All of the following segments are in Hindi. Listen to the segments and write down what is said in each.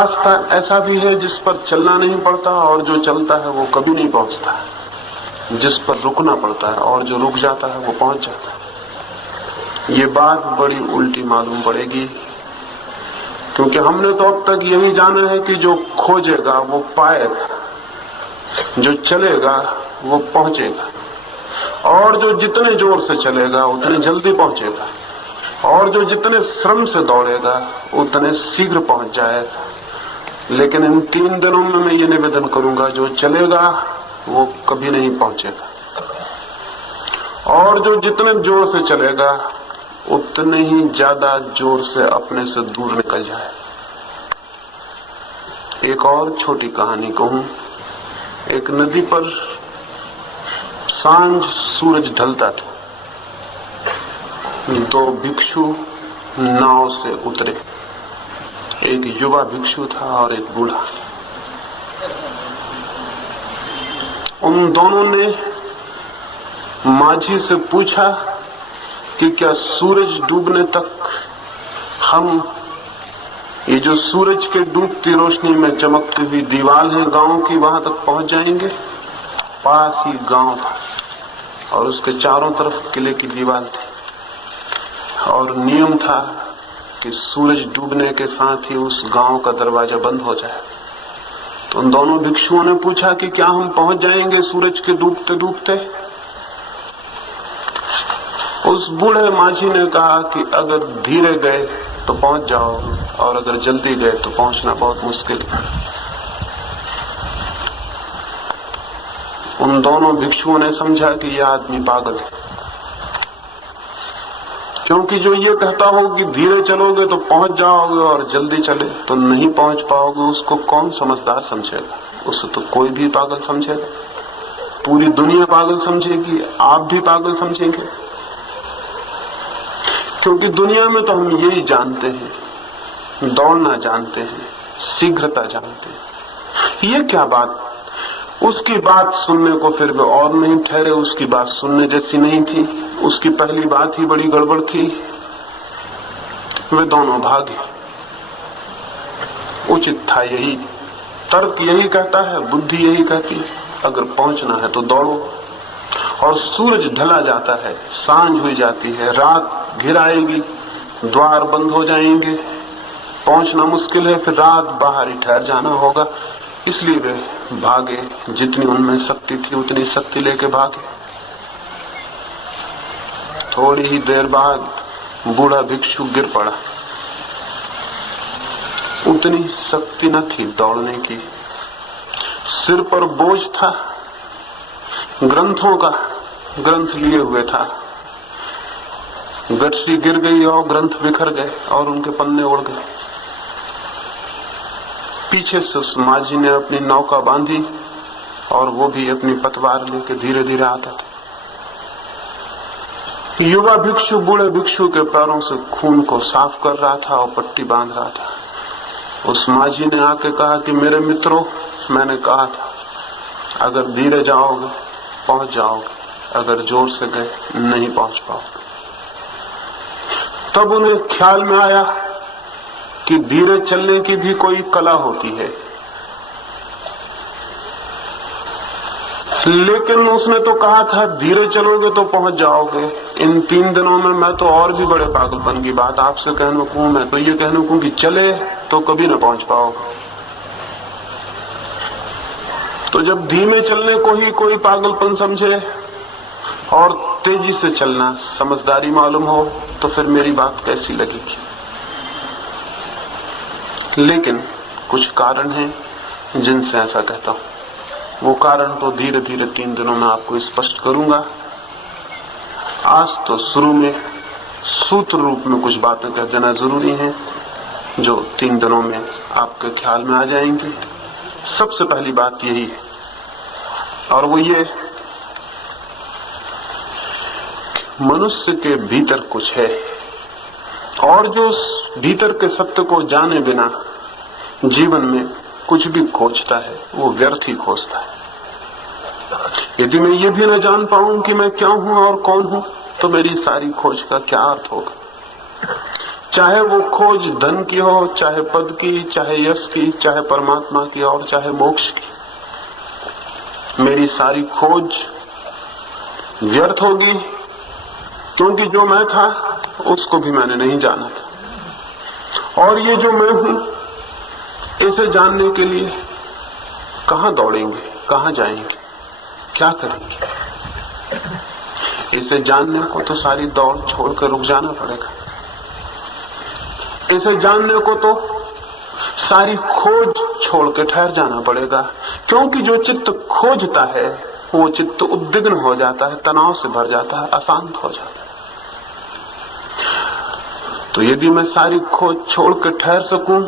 रास्ता ऐसा भी है जिस पर चलना नहीं पड़ता और जो चलता है वो कभी नहीं पहुंचता, जिस पर रुकना पड़ता है और जो रुक जाता है वो पहुंच जाता है। ये बात बड़ी उल्टी मालूम पड़ेगी, क्योंकि हमने तो अब तक यही जाना है कि जो खोजेगा वो पाएगा, जो चलेगा वो पहुंचेगा, और जो जितने जोर से चलेगा उतने जल्दी पहुंचेगा, और जो जितने श्रम से दौड़ेगा उतने शीघ्र पहुंच जाएगा। लेकिन इन 3 दिनों में मैं ये निवेदन करूंगा, जो चलेगा वो कभी नहीं पहुंचेगा, और जो जितने जोर से चलेगा उतने ही ज्यादा जोर से अपने से दूर निकल जाए। एक और छोटी कहानी कहूं। एक नदी पर सांझ सूरज ढलता था। 2 भिक्षु नाव से उतरे। एक युवा भिक्षु था और एक बूढ़ा। उन दोनों ने माझी से पूछा कि क्या सूरज डूबने तक हम ये जो सूरज के डूबती रोशनी में चमकती हुई दीवार है गांव की, वहां तक पहुंच जाएंगे। पास ही गांव था और उसके चारों तरफ किले की दीवार थी, और नियम था कि सूरज डूबने के साथ ही उस गांव का दरवाजा बंद हो जाए। तो उन दोनों भिक्षुओं ने पूछा कि क्या हम पहुंच जाएंगे सूरज के डूबते डूबते? उस बूढ़े माझी ने कहा कि अगर धीरे गए तो पहुंच जाओगे, और अगर जल्दी गए तो पहुंचना बहुत मुश्किल है। उन दोनों भिक्षुओं ने समझा कि यह आदमी पागल है, क्योंकि जो ये कहता हो कि धीरे चलोगे तो पहुंच जाओगे और जल्दी चले तो नहीं पहुंच पाओगे, उसको कौन समझदार समझेगा? उसे तो कोई भी पागल समझेगा, पूरी दुनिया पागल समझेगी, आप भी पागल समझेंगे। क्योंकि दुनिया में तो हम यही जानते हैं, दौड़ना जानते हैं, शीघ्रता जानते हैं। ये क्या बात? उसकी बात सुनने को फिर वे और नहीं ठहरे, उसकी बात सुनने जैसी नहीं थी, उसकी पहली बात ही बड़ी गड़बड़ थी। वे दोनों भागे। उचित था यही, तर्क यही कहता है, बुद्धि यही कहती है, अगर पहुंचना है तो दौड़ो। और सूरज ढला जाता है, सांझ हुई जाती है, रात घिर आएगी, द्वार बंद हो जाएंगे, पहुंचना मुश्किल है, फिर रात बाहर ही ठहर जाना होगा। इसलिए वे भागे, जितनी उनमें शक्ति थी उतनी शक्ति लेके भागे। थोड़ी ही देर बाद बूढ़ा भिक्षु गिर पड़ा। उतनी शक्ति न थी दौड़ने की, सिर पर बोझ था, ग्रंथों का ग्रंथ लिए हुए था। गठरी गिर गई और ग्रंथ बिखर गए और उनके पन्ने उड़ गए। पीछे से उस माझी ने अपनी नौका बांधी और वो भी अपनी पतवार लेके धीरे धीरे आता था। युवा भिक्षु बूढ़े भिक्षु के पैरों से खून को साफ कर रहा था और पट्टी बांध रहा था। उस माझी ने आके कहा कि मेरे मित्रों, मैंने कहा था अगर धीरे जाओगे पहुंच जाओगे, अगर जोर से गए नहीं पहुंच पाओगे। तब उन्हें ख्याल में आया कि धीरे चलने की भी कोई कला होती है। लेकिन उसने तो कहा था धीरे चलोगे तो पहुंच जाओगे। इन 3 दिनों में मैं तो और भी बड़े पागलपन की बात आपसे कहने को, मैं तो ये कहने को कि चले तो कभी ना पहुंच पाओगे। तो जब धीमे चलने को ही कोई पागलपन समझे और तेजी से चलना समझदारी मालूम हो, तो फिर मेरी बात कैसी लगेगी? लेकिन कुछ कारण हैं जिनसे ऐसा कहता हूं। वो कारण तो धीरे धीरे 3 दिनों में आपको स्पष्ट करूंगा। आज तो शुरू में सूत्र रूप में कुछ बातें कह देना जरूरी है, जो 3 दिनों में आपके ख्याल में आ जाएंगी। सबसे पहली बात यही है, और वो ये, मनुष्य के भीतर कुछ है, और जो उस भीतर के सत्य को जाने बिना जीवन में कुछ भी खोजता है वो व्यर्थ ही खोजता है। यदि मैं ये भी न जान पाऊं कि मैं क्या हूं और कौन हूं, तो मेरी सारी खोज का क्या अर्थ होगा? चाहे वो खोज धन की हो, चाहे पद की, चाहे यश की, चाहे परमात्मा की और चाहे मोक्ष की। मेरी सारी खोज व्यर्थ होगी, क्योंकि जो मैं था उसको भी मैंने नहीं जाना था। और ये जो मैं हूं, इसे जानने के लिए कहां दौड़ेंगे, कहां जाएंगे, क्या करेंगे? इसे जानने को तो सारी दौड़ छोड़कर रुक जाना पड़ेगा। इसे जानने को तो सारी खोज छोड़ के ठहर जाना पड़ेगा, क्योंकि जो चित्त खोजता है वो चित्त उद्विग्न हो जाता है, तनाव से भर जाता है, अशांत हो जाता है। तो यदि मैं सारी खोज छोड़ के ठहर सकूं,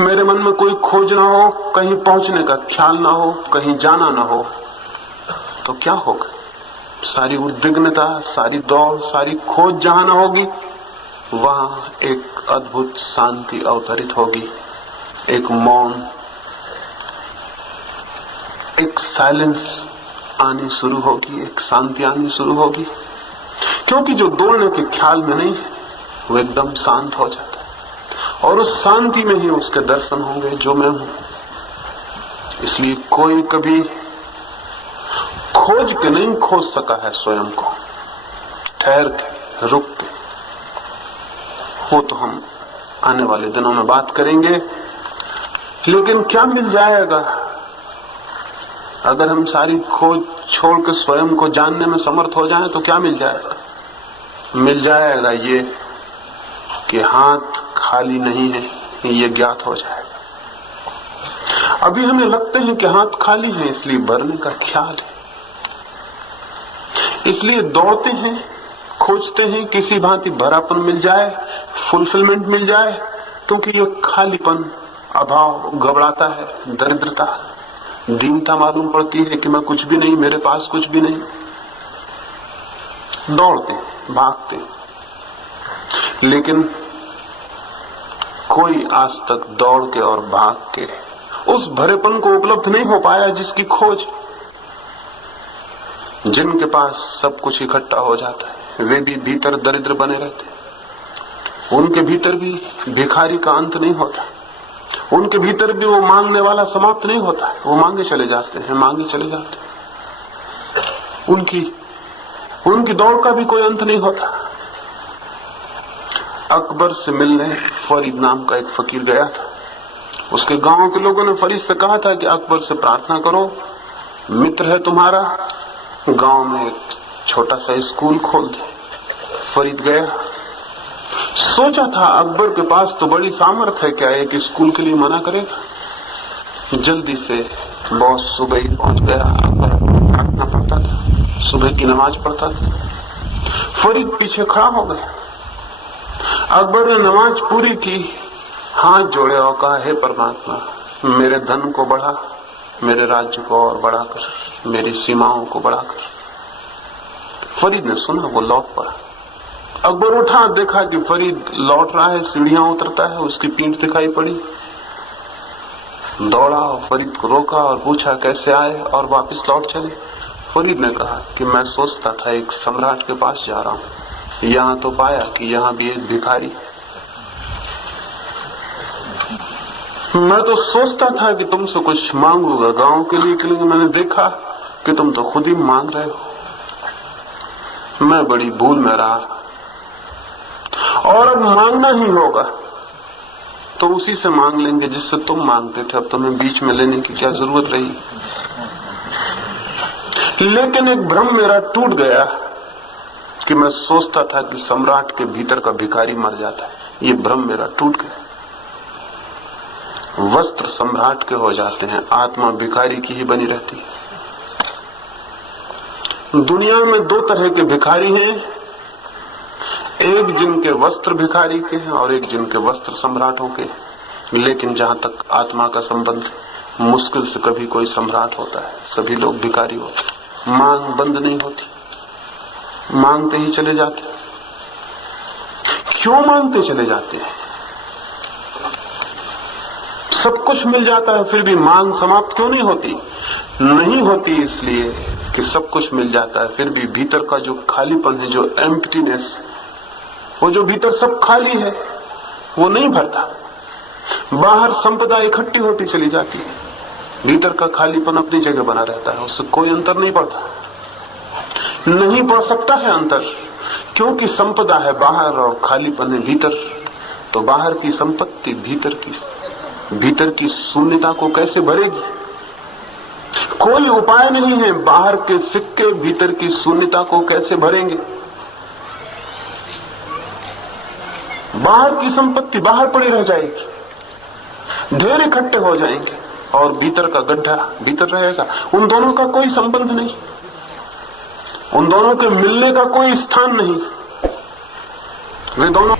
मेरे मन में कोई खोज ना हो, कहीं पहुंचने का ख्याल ना हो, कहीं जाना ना हो, तो क्या होगा? सारी उद्विग्नता, सारी दौड़, सारी खोज जहां ना होगी, वहां एक अद्भुत शांति अवतरित होगी, एक मौन, एक साइलेंस आनी शुरू होगी, एक शांति आनी शुरू होगी। क्योंकि जो दौड़ने के ख्याल में नहीं है वो एकदम शांत हो जाता है, और उस शांति में ही उसके दर्शन होंगे जो मैं हूं। इसलिए कोई कभी खोज के नहीं खोज सका है स्वयं को, ठहर के, रुक के। वो तो हम आने वाले दिनों में बात करेंगे। लेकिन क्या मिल जाएगा अगर हम सारी खोज छोड़ के स्वयं को जानने में समर्थ हो जाएं? तो क्या मिल जाएगा? मिल जाएगा ये कि हाथ खाली नहीं है, ये ज्ञात हो जाएगा। अभी हमें लगते हैं कि हाथ खाली है, इसलिए भरने का ख्याल है, इसलिए दौड़ते हैं, खोजते हैं, किसी भांति भरापन मिल जाए, फुलफिलमेंट मिल जाए, क्योंकि ये खालीपन, अभाव घबराता है, दरिद्रता, दीनता मालूम पड़ती है कि मैं कुछ भी नहीं, मेरे पास कुछ भी नहीं। दौड़ते, भागते, लेकिन कोई आज तक दौड़ के और भाग के उस भरेपन को उपलब्ध नहीं हो पाया जिसकी खोज। जिनके पास सब कुछ इकट्ठा हो जाता है वे भी भीतर दरिद्र बने रहते। उनके भीतर भी भिखारी का अंत नहीं होता, उनके भीतर भी वो मांगने वाला समाप्त नहीं होता। वो मांगे चले जाते हैं, मांगे चले जाते हैं। उनकी दौड़ का भी कोई अंत नहीं होता। अकबर से मिलने फरीद नाम का एक फकीर गया था। उसके गांव के लोगों ने फरीद से कहा था कि अकबर से प्रार्थना करो, मित्र है तुम्हारा, गांव में एक छोटा सा स्कूल खोल दे। फरीद गया, सोचा था अकबर के पास तो बड़ी सामर्थ्य है, क्या एक स्कूल के लिए मना करेगा। जल्दी से बहुत सुबह ही पहुंच गया। अकबर प्रार्थना पढ़ता था, सुबह की नमाज पढ़ता था। फरीद पीछे खड़ा हो गया। अकबर ने नमाज पूरी की, हाथ जोड़े और कहा, हे परमात्मा, मेरे धन को बढ़ा, मेरे राज्य को और बढ़ाकर, मेरी सीमाओं को बढ़ाकर। फरीद ने सुना, वो लौट पड़ा। अकबर उठा, देखा कि फरीद लौट रहा है, सीढ़ियां उतरता है, उसकी पीठ दिखाई पड़ी। दौड़ा और फरीद को रोका और पूछा कैसे आए, और वापस लौट चले। फरीद ने कहा कि मैं सोचता था एक सम्राट के पास जा रहा हूं, यहां तो पाया कि यहां भी एक भिखारी। मैं तो सोचता था कि तुमसे कुछ मांगूंगा गांव के लिए, लेकिन मैंने देखा कि तुम तो खुद ही मांग रहे हो। मैं बड़ी भूल में रहा, और अब मांगना ही होगा तो उसी से मांग लेंगे जिससे तुम मांगते थे। अब तुम्हें बीच में लेने की क्या जरूरत रही। लेकिन एक भ्रम मेरा टूट गया कि मैं सोचता था कि सम्राट के भीतर का भिखारी मर जाता है। ये भ्रम मेरा टूट गया। वस्त्र सम्राट के हो जाते हैं, आत्मा भिखारी की ही बनी रहती है। दुनिया में दो तरह के भिखारी हैं, एक जिनके वस्त्र भिखारी के हैं और एक जिनके वस्त्र सम्राटों के। लेकिन जहां तक आत्मा का संबंध, मुश्किल से कभी कोई सम्राट होता है, सभी लोग भिखारी होते हैं। मांग बंद नहीं होती, मांगते ही चले जाते। क्यों मांगते चले जाते हैं? सब कुछ मिल जाता है फिर भी मांग समाप्त क्यों नहीं होती? नहीं होती इसलिए कि सब कुछ मिल जाता है फिर भी भीतर का जो खालीपन है, जो एम्प्टीनेस, वो जो भीतर सब खाली है वो नहीं भरता। बाहर संपदा इकट्ठी होती चली जाती है, भीतर का खालीपन अपनी जगह बना रहता है, उससे कोई अंतर नहीं पड़ता। नहीं पड़ सकता है अंतर, क्योंकि संपदा है बाहर और खालीपन है भीतर। तो बाहर की संपत्ति भीतर की शून्यता को कैसे भरेगी? कोई उपाय नहीं है। बाहर के सिक्के भीतर की शून्यता को कैसे भरेंगे? बाहर की संपत्ति बाहर पड़ी रह जाएगी, ढेर इकट्ठे हो जाएंगे और भीतर का गड्ढा भीतर रहेगा। उन दोनों का कोई संबंध नहीं, उन दोनों के मिलने का कोई स्थान नहीं। वे दोनों